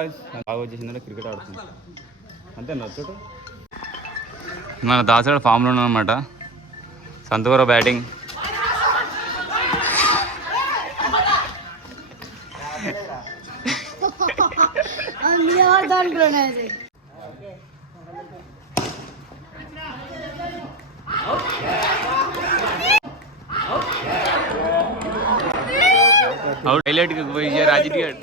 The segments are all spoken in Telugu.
బాయ్స్ బాగా వచ్చేసిందంటే క్రికెట్ ఆడుతుంది అంతే నచ్చట. మన దాసగడ ఫామ్లో ఉన్నామన్నమాట. సంతవర బ్యాటింగ్. హైలైట్ పోయి రాజీవ్ గారు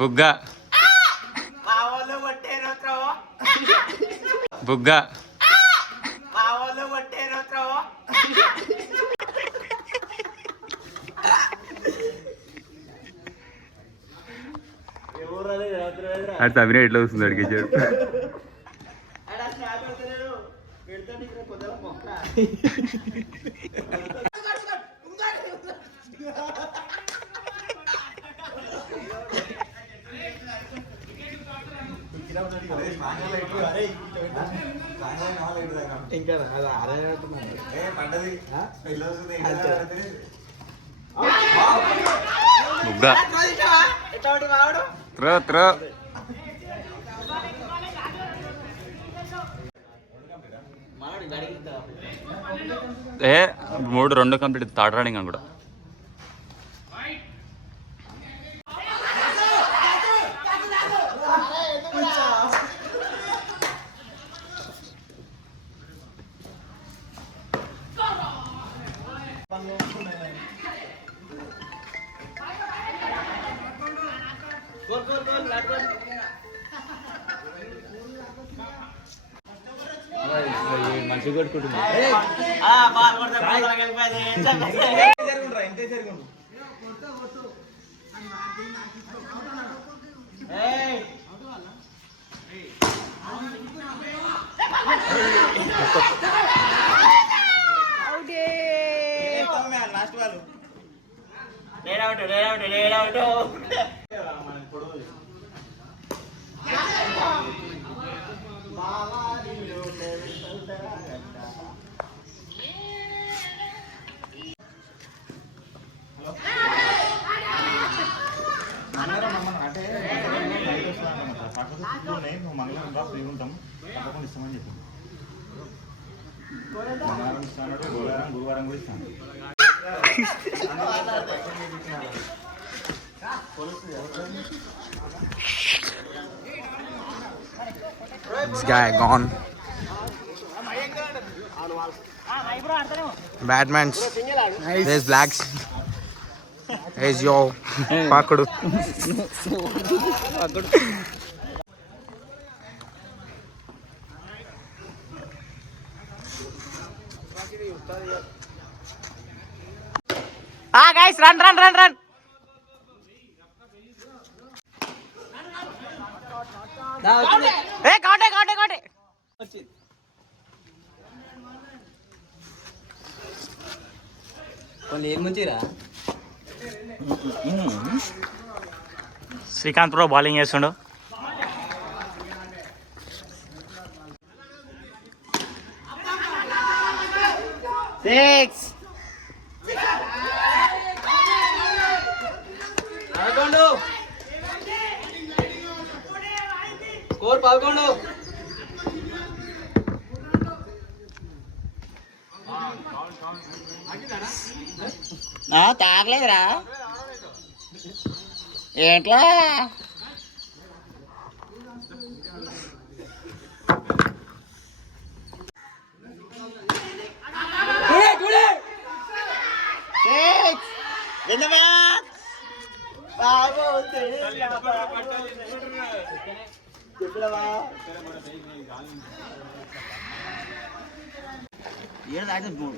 బుగ్గ బుగ్గ అది తమిళ ఎట్లా వస్తుంది అడిగేసాడు. ఇంకా బుగ్గ త్రో త్రో ఏ 3-2 కంప్లీట్ థర్డ్ రన్నింగ్ అని కూడా. మంచి కొట్టుకుంటుంది. మంగళవారం రా ఫ్రీ ఉంటాం తప్పకుండా ఇస్తామని చెప్పాను. మంగళవారం ఇస్తాను, గురువారం కూడా ఇస్తాను. This guy gone. Batman's. There's blacks. There's yo. Pakudu. Guys, run. Hey, count it. Srikanth pro bowling చేస్తుండు. స్కోర్ 11. తాగలేదురా ఏంట్లా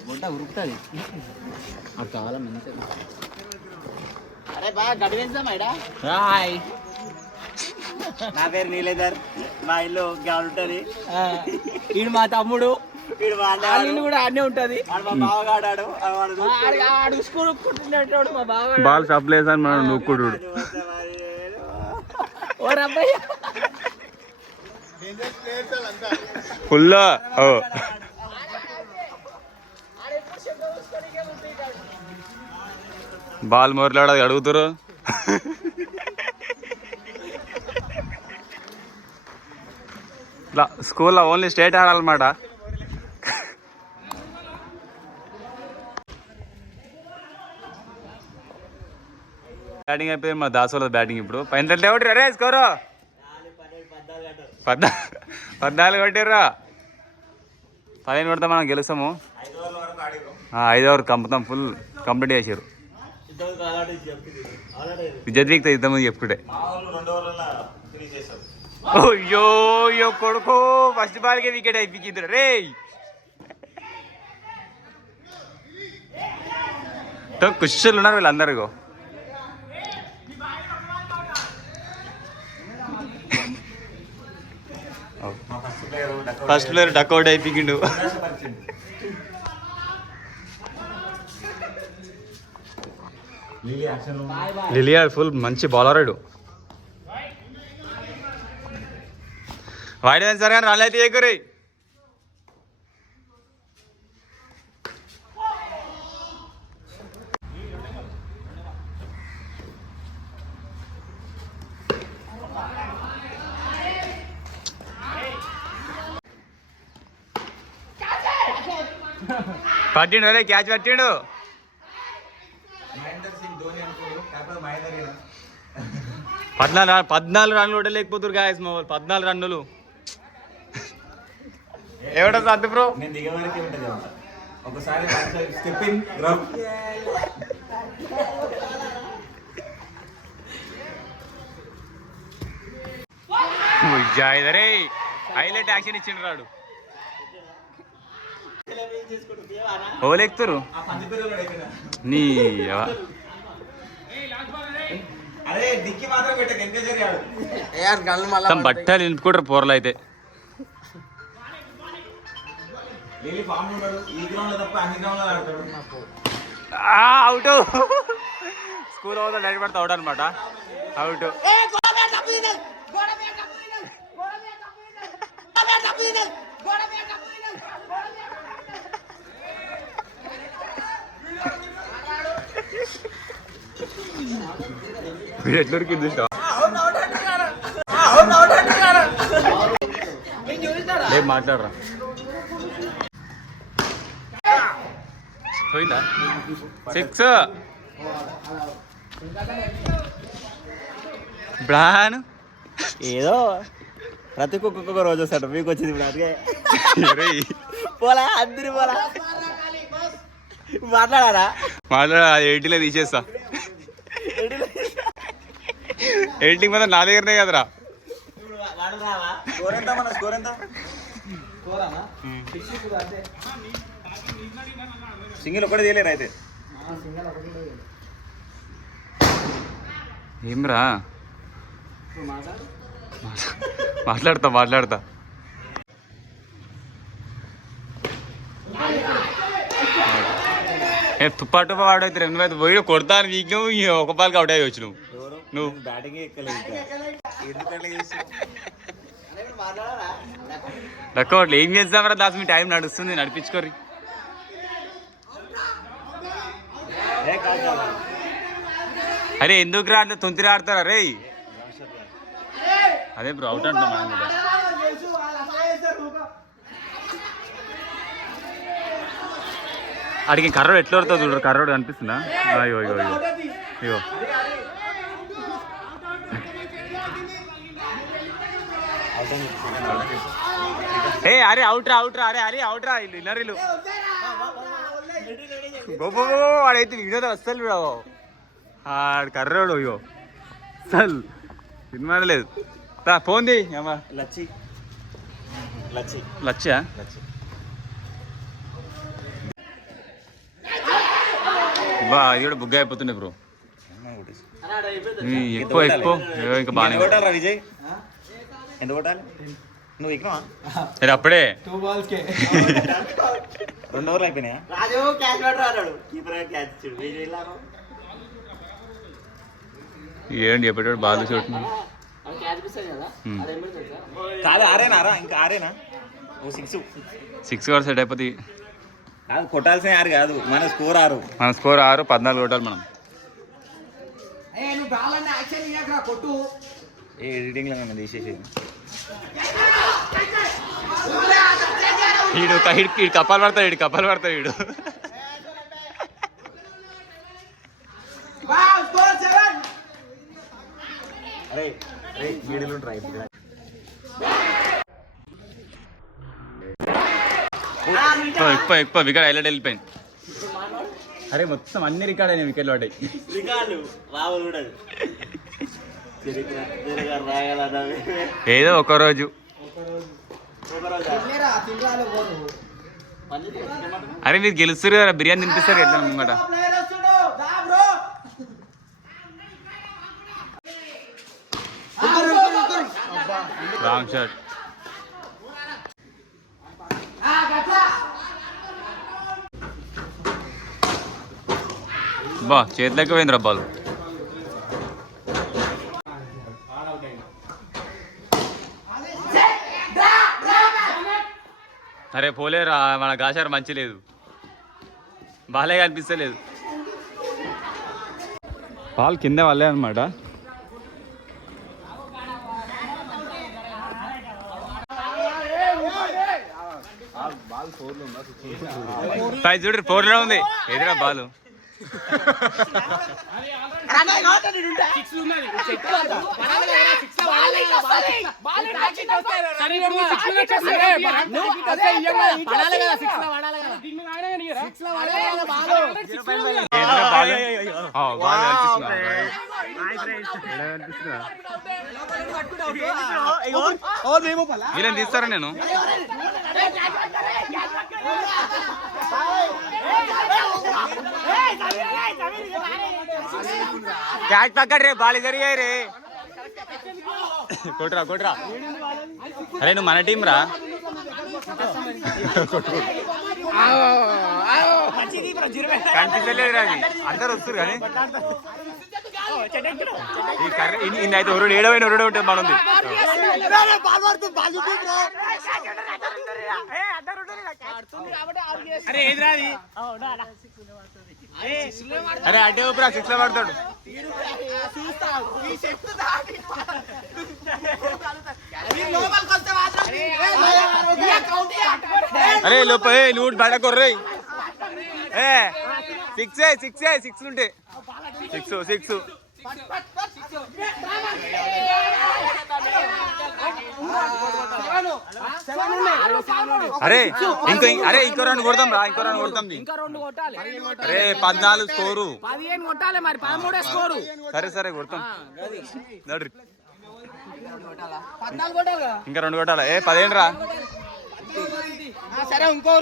బొట్ట ఉరుకుతుంది అది చాలా మంచిది. అరే బాగా గడివేద్దాం ఐడా. హాయ్, నా పేరు నీలేధర్. మా ఇల్లు గ్రౌండ్ ఉంటుంది. వీడు మా తమ్ముడు, వీడు మా అన్న. ఇల్లు కూడా ఆడనే ఉంటది. మా బావగాడాడు. ఆడు స్కూల్ కుట్టినట్టు మా బావ బాల్ సప్లైస్ అని మనం నొక్కుడు ఓ రబ్బయ్య ఫుల్. బాల్ మొరలాడది అడుగుతారు. ఇట్లా స్కూల్లో ఓన్లీ స్టేట్ ఆడాలన్నమాట. బ్యాటింగ్ అయిపోయింది మా దాసోళ్ళ బ్యాటింగ్. ఇప్పుడు పైన ఒకటి రే స్కోరు 14 కొట్టిర్రా. 15 కొడితే మనం గెలుస్తాము. 5 ఓవర్ కంపుతాం, ఫుల్ కంప్లీట్ చేసారు. విద్యుత్ వీక్తో ఇంతమంది చెప్పుకుంటే అయ్యో కొడుకు ఫస్ట్ బాల్కే వికెట్ అయిపోయింది రే. కుషులు ఉన్నారు వీళ్ళందరికీ. ఫస్ట్ ప్లేయర్ డక్అవుట్ అయిపోయిండు. లిలియా ఫుల్ మంచి బౌలర్. వాడి సార్ కానీ రన్ అయితే ఎగురి. పట్టిండు రే, క్యాచ్ పట్టిండు. 14 రన్లు కూడా లేకపోతురు గాయస్ మా వాళ్ళు. 14 రన్నులు ఏమిటో సర్దు బ్రో. నేను దిగవరకే ఉంటుంది ఒకసారి స్టెప్పింగ్ గ్రౌండ్. రే హైలైట్ యాక్షన్ ఇచ్చిండు రాడు. ఓలెక్తురు నీ అరే దిక్కి మాత్రం పెట్టక ఎంత జరిగాడు. బట్టలు నింపుకుంటారు పోరలు అయితే. అవుట్. స్కూల్ అవుతా డైరెక్ట్ పడితే అవుట్ అనమాట. అవుట్. వీడు ఎట్లా ఉరికింది చూసినావా? ఏం మాట్లాడరా. పోయిందా 6 బ్రాన్. ఏదో ప్రతి ఒక్కొక్క రోజు వస్తాడు. మీకు వచ్చింది ఇప్పుడు అదే పోలా అందరి పోలా మాట్లాడారా? మాట్లాడ 80లో తీసేస్తా. ఎడిటింగ్ మాత్రం నా దగ్గరనే కదరా. సింగిల్ ఒకటి తీయలేరు అయితే. ఏమ్రా మాట్లాడతా. తుప్పా వాడైతే 2 పోయి కొడతాను వీక్. నువ్వు ఒక బాల్కి అవుట్ అయ్యొచ్చు. నువ్వు బ్యాటింగ్ డక్అవుట్లు ఏం చేద్దామరా దాస్. మీ టైం నడుస్తుంది, నడిపించుకోరి. అరే ఎందుకు రా అంటే తొంతిరి ఆడతారా రే. అదే బ్రో అవుట్ అంటాం మనం కూడా. అడిగి కర్రోడు ఎట్లా పడుతుంది చూడరు. కర్రోడు కనిపిస్తుందా? అయ్యో అయ్యో అయ్యో అయ్యో. ఏ అరే అవుట్ రా. అరే అవుట్ రా. ఇన్నరీలు వాడైతే వినోదం అస్సలు రావు. ఆడు కర్రోడు. అయ్యో అసలు సినిమా లేదు. పోంది అమ్మా లచ్చి లచ్చి లచ్చా లచ్చి బా ఇది కూడా బుగ్గ అయిపోతుండే బ్రో ఎక్కువ ఇంకా బాగానే కొట్టాలరా విజయ్ ఎంత కొట్టాలి నువ్వు ఎక్కినావా సరే అప్పుడే 2 balls కే 2 ఓవర్లు అయిపోయినాయా రాజు క్యాచ్ పట్టరా అన్నాడు కీపర్ క్యాచ్ ఇచ్చాడు విజయ్ లాగా ఏంటి చెప్పేటోడు బాగా చూడుతున్నాడు క్యాచ్ మిస్ అయ్యింది కదా అది ఏమో తెలుసా కాదు ఆరేనా రా ఇంకా ఆరేనా ఓ 6 కూడా సెట్ అయిపోతుంది కాదు కొట్టాల్సిన 6 కాదు మన స్కోర్ 6 మన స్కోర్ 6 14 కొట్టాలి మనం నువ్వు బాల్ అన్న యాక్షన్ ఇయ్యకరా కొట్టు ఏ ఎడిటింగ్ లో మనం తీసేసేది వీడు కప్పాలు పడతాడు వీడు అరే అరే వీడియోలు ట్రై ఎక్కువ వికెట్ హైలైట్ వెళ్ళిపోయింది అరే మొత్తం అన్ని రికార్డ్ అయినాయి వికెట్లు పడ్డాయి రికార్డు బాబు చూడదు ఏదో ఒకరోజు అరే మీరు గెలుస్తారు కదా బిర్యానీ తినిపిస్తారు ఎట్లా ముంగట రాంగ్ షాట్ బా చేతిలోకి పోయింది రబ్బాలు అరే పోలేరా మన గాచారు మంచి లేదు బాలే కనిపిస్తలేదు బాల్ కింద వాళ్ళే అనమాట చూడు 4 ఉంది ఎదురా బాలు వీళ్ళని తీస్తారా నేను క్యాచ్ పక్కడ్ రే బాల్ జరిగాయి రే కొట్రా అరే నువ్వు మన టీం రా కనిపించలేదు అది అందరు వస్తారు కానీ ఈ కర్రీ ఇన్ని అయితే ఏడవైన ఉంటుంది మనది అరే అడ్డే ఊపిరా 6 లో పడతాడు అరే లోప నువ్వు బయట కొర్రే 6 ఉంటే 6 అరే ఇంకో రన్ కొడతాం రా అరే 14 స్కోరు 15 కొట్టాలి మరి 13 స్కోరు సరే కొడతాం ఇంకా 2 కొట్టాలి 15 రా సరే ఇంకో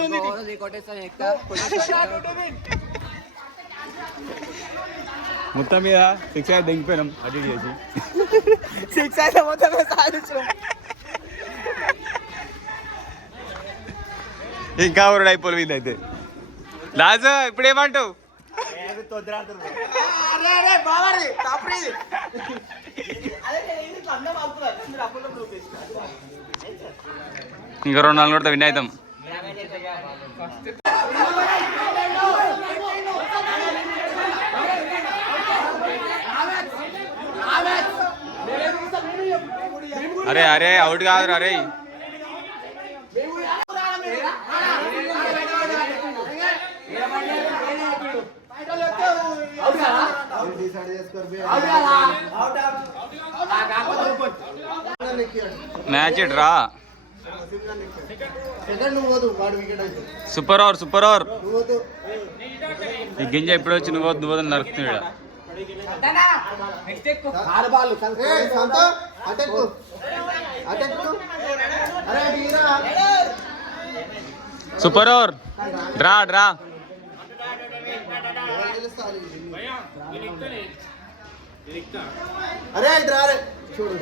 మొత్తం మీద 6 అయితే దింగిపోయినాం అటు చేసి 6 అయితే మొత్తం సాధించాం ఇంకా ఒక అయిపోయి వీళ్ళు అయితే లాజ ఇప్పుడు ఏమంటావు ఇంకా 2-4 కొడితే విన్ అవుతాం అరే అవుట్ కాదురా అరే మ్యాచ్ డ్రా సూపర్ ఓవర్ ఈ గింజ ఎప్పుడు వచ్చి నువ్వు నరుకుతున్నాడు ఆడబాళ్ళు సూపర్ ఓవర్ డ్రా డ్రా అరే ఇది రారే చూడు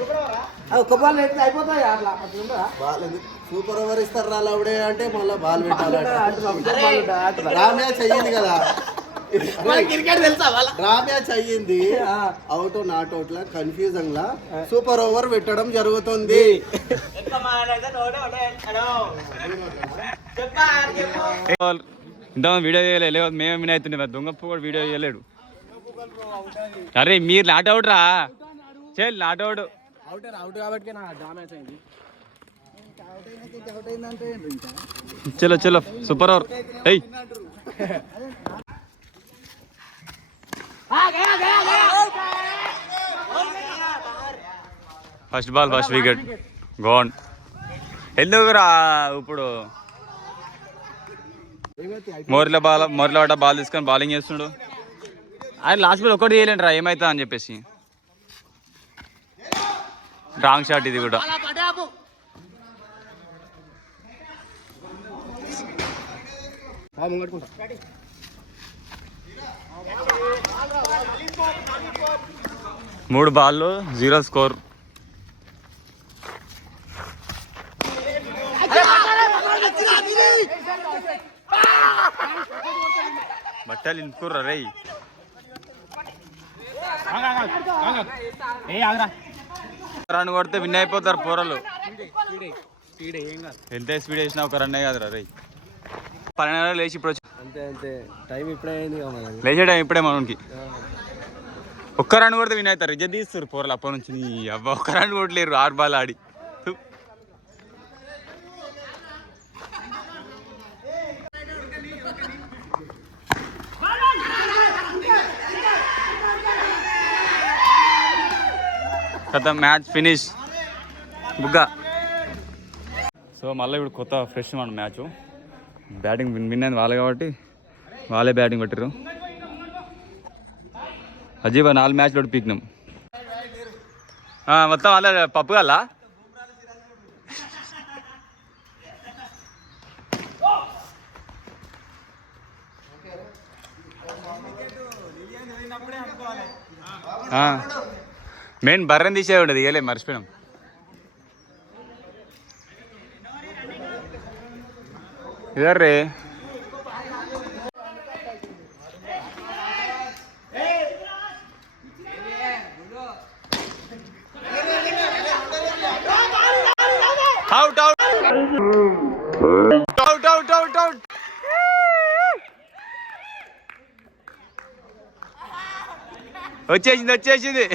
ఒక్క బాల్ ఎట్లా అయిపోతాయి అట్లా బాల్ సూపర్ ఓవర్ ఇస్తారు రా లౌడే అంటే మళ్ళీ బాల్ పెట్టాలి రా మ్యాచ్ అయ్యింది కదా క్రికెట్ తెలుసా రా మ్యాచ్ అయ్యింది out not out law confusion law super over పెట్టడం జరుగుతుంది. ఇంత వీడియో చేయలేదు మేమే విన్ అవుతుండే దొంగప్పు కూడా వీడియో చేయలేడు. అరే మీరు నాట్ అవుట్ రా చెల్ నాట్ అవుట్ అవుట్ కాబట్టి నా డామేజ్ అయింది. చలో చలో సూపర్ ఓవర్ ఏయ్ first ball first wicket gone. ఎందుకురా ఇప్పుడు మోర్ల పడ్డ బాల్ తీసుకొని బౌలింగ్ చేస్తున్నాడు. ఆయన లాస్ట్ బాల్ ఒకటి చేయలేండి రా ఏమవుతా అని చెప్పేసి రాంగ్ షాట్ ఇది కూడా. మూడు బాళ్ళు 0 స్కోర్. బట్టలు ఇంపుకుర్రా రే. రన్ కొడితే విన్ అయిపోతారు పోరలు. ఎంత స్పీడ్ వేసినా ఒక రన్ కాదురా రే. 12 లేచి ఇప్పుడు అంతే టైం ఇప్పుడే అయింది లేచే టైం ఇప్పుడే మనకి. ఒక్క రన్ కొడితే విన్ అవుతారు. ఇజ్జత్ తీస్తారు పోరలు అప్పటి నుంచి. నీ అబ్బా ఒక్క రన్ కొట్టలేరు 6 బాల్ ఆడి. కదా మ్యాచ్ ఫినిష్ బుగ్గా. సో మళ్ళీ ఇప్పుడు కొత్త ఫ్రెష్ మన మ్యాచ్. బ్యాటింగ్ విన్ అయింది వాళ్ళే కాబట్టి వాళ్ళే బ్యాటింగ్ కొట్టారు. అజీబ్ 4 మ్యాచ్లు పీకినాం మొత్తం వాళ్ళ పప్పు కల్లా. మెయిన్ బర్రెని తీసేది ఉండదు ఇవ్వలే మర్చిపోయినాం. ఇదర్రే out out out out out out. వచ్చేసింది.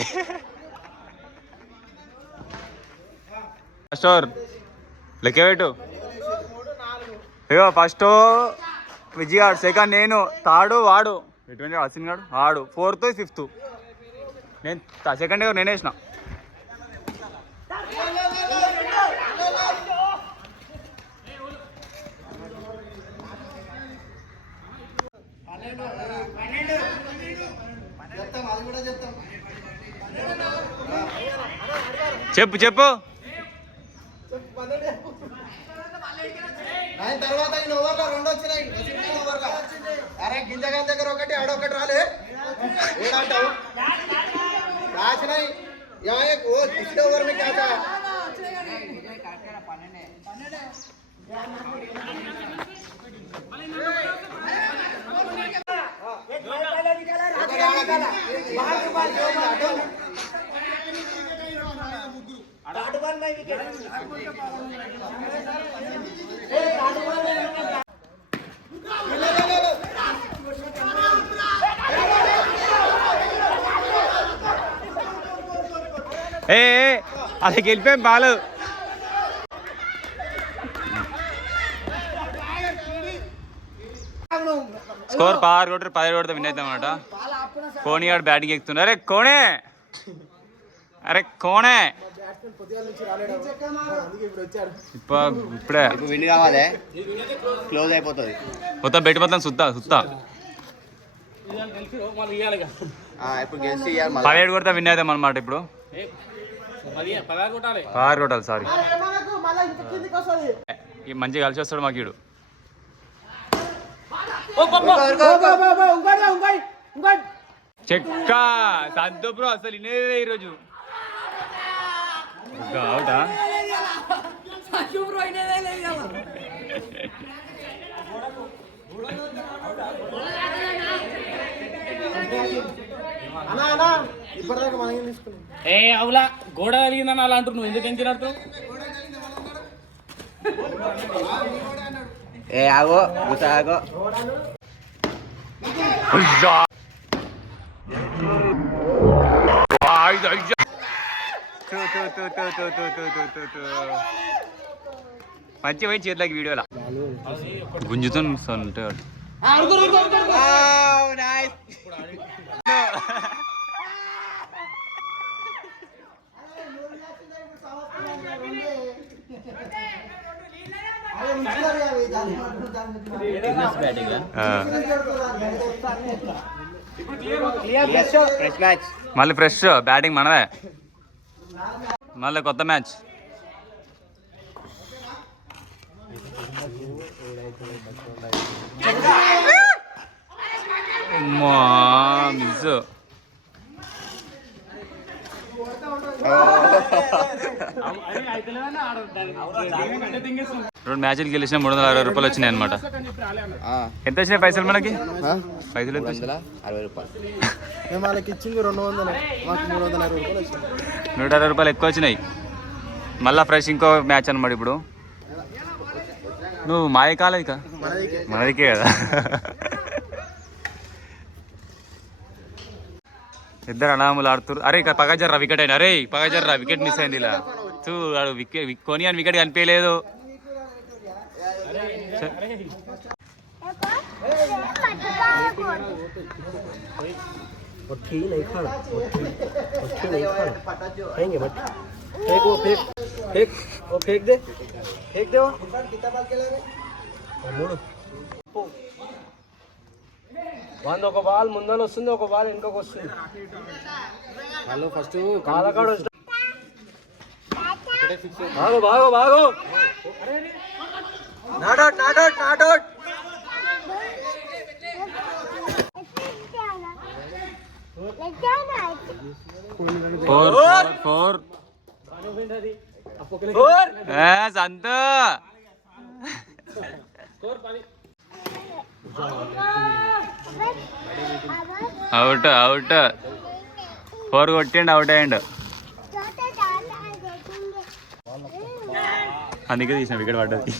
ఫస్ట్ ఓవర్ లెక్క పెట్టు. ఇగో ఫస్ట్ విజయ్ ఆడు, సెకండ్ నేను, థర్డ్ వాడు ఎటువంటి అసిన్ గాడు ఆడు, 4th 5th నేను. సెకండ్ ఓవర్ నేనే వేసిన. చెప్పు తర్వాత ఓవర్లో 2 వచ్చినాయి. అరే గింజగాల దగ్గర ఒకటి ఆడొకటి రాలే ఏడంటావు రాచినాయి. ఓవర్ మీ కాచా అది గెలిపాం బాలు. స్కోర్ 6 కొట్టి 10 కొడితే విన్ అవుతాం అన్నమాట. కోణి ఆడు బ్యాటింగ్ ఎక్కుతున్నా. అరే కోణే ఇప్పుడే విన్ కావాలి, క్లోజ్ అయిపోతుంది మొత్తం పెట్టి మొత్తం సుత్తా ఇప్పుడు గెలిచి ఇయ్యాలి మళ్ళీ. 17 కొడితే విన్ అవుతాం అనమాట ఇప్పుడు. 16 కొట్టాలి సారీ. మంచిగా కలిసి వస్తాడు మాకు వీడు. చెక్క సంతో బ్రో అసలు ఇనేదే ఈరోజు అవుతా. ఇప్పటిదాకా మనం తీసుకున్నాం. ఏ అవులా గోడ కలిగిందని అలా అంటారు, నువ్వు ఎందుకు ఎంచినట్టు? ఏ ఆగో గుసా ఆగో. మంచి పోయి చేతిలోకి వీడియోలా గుంజుతుంటే మళ్ళీ ఫ్రెష్ బ్యాటింగ్ మనదే, మళ్ళీ కొత్త మ్యాచ్. మిస్ రెండు మ్యాచ్లు గెలిచిన 360 రూపాయలు వచ్చినాయి అనమాట. ఎంత వచ్చినాయి పైసలు మనకి? పైసలు 160 రూపాయలు. మేము వాళ్ళకి ఇచ్చింది 200, మాకు 360 రూపాయలు వచ్చినాయి. 160 రూపాయలు ఎక్కువ వచ్చినాయి. మళ్ళీ ఫ్రెష్ ఇంకో మ్యాచ్ అనమాట. ఇప్పుడు నువ్వు మాయ కాలేక మనదికే కదా. ఇద్దరు అనాములు ఆడుతురు. అరే ఇక్కడ పగజర్రా వికెట్ అయినా. అరే పగజర్రా వికెట్ మిస్ అయింది. ఇలా చూ వికెట్ కొని అని వికెట్ కనిపించలేదు. ఒక బాల్ ముందని వస్తుంది, ఒక బాల్ వెనుకకు వస్తుంది. వాళ్ళు ఫస్ట్ కాలకాడు బాగో బాగో బాగో నాడౌట్ నాడౌట్ నాడౌట్. సంత అవుట్ అవుట్ 4 కొట్టిండు, అవుట్ అయ్యిండు. అందుకే తీసిన వికెట్ పడ్డది.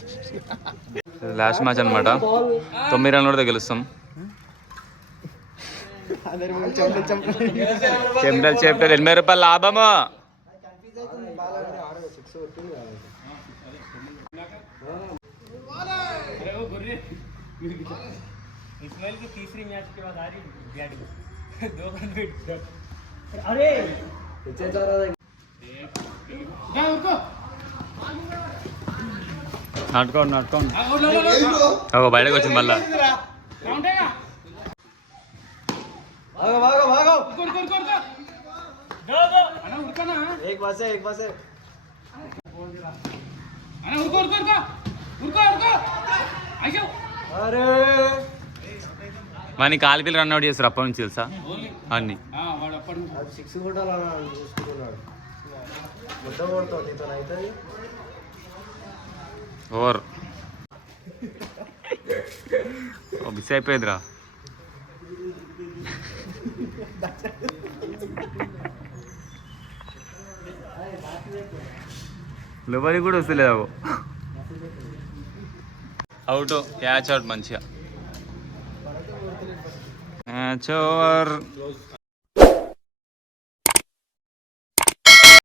లాస్ట్ మ్యాచ్ అనమాట. 9 రన్లతో గెలుస్తాం. చెంపలు 80 రూపాయలు లాభము. इस्माइल की तीसरी मैच के बाद आ रही बैटिंग 2 रन वेट. अरे నాటుకోండి నాటుకోండి. బయటకు వచ్చింది మళ్ళా. వాని కాలిపిల్లి రన్ అవుట్ చేస్తారు అప్పటి నుంచి తెలుసా అన్ని. ఓవర్ మిస్ అయిపోయిందిరా. లోపలికి కూడా వస్తలేదు. అవుట్, క్యాచ్ అవుట్ మంచిగా. Match over.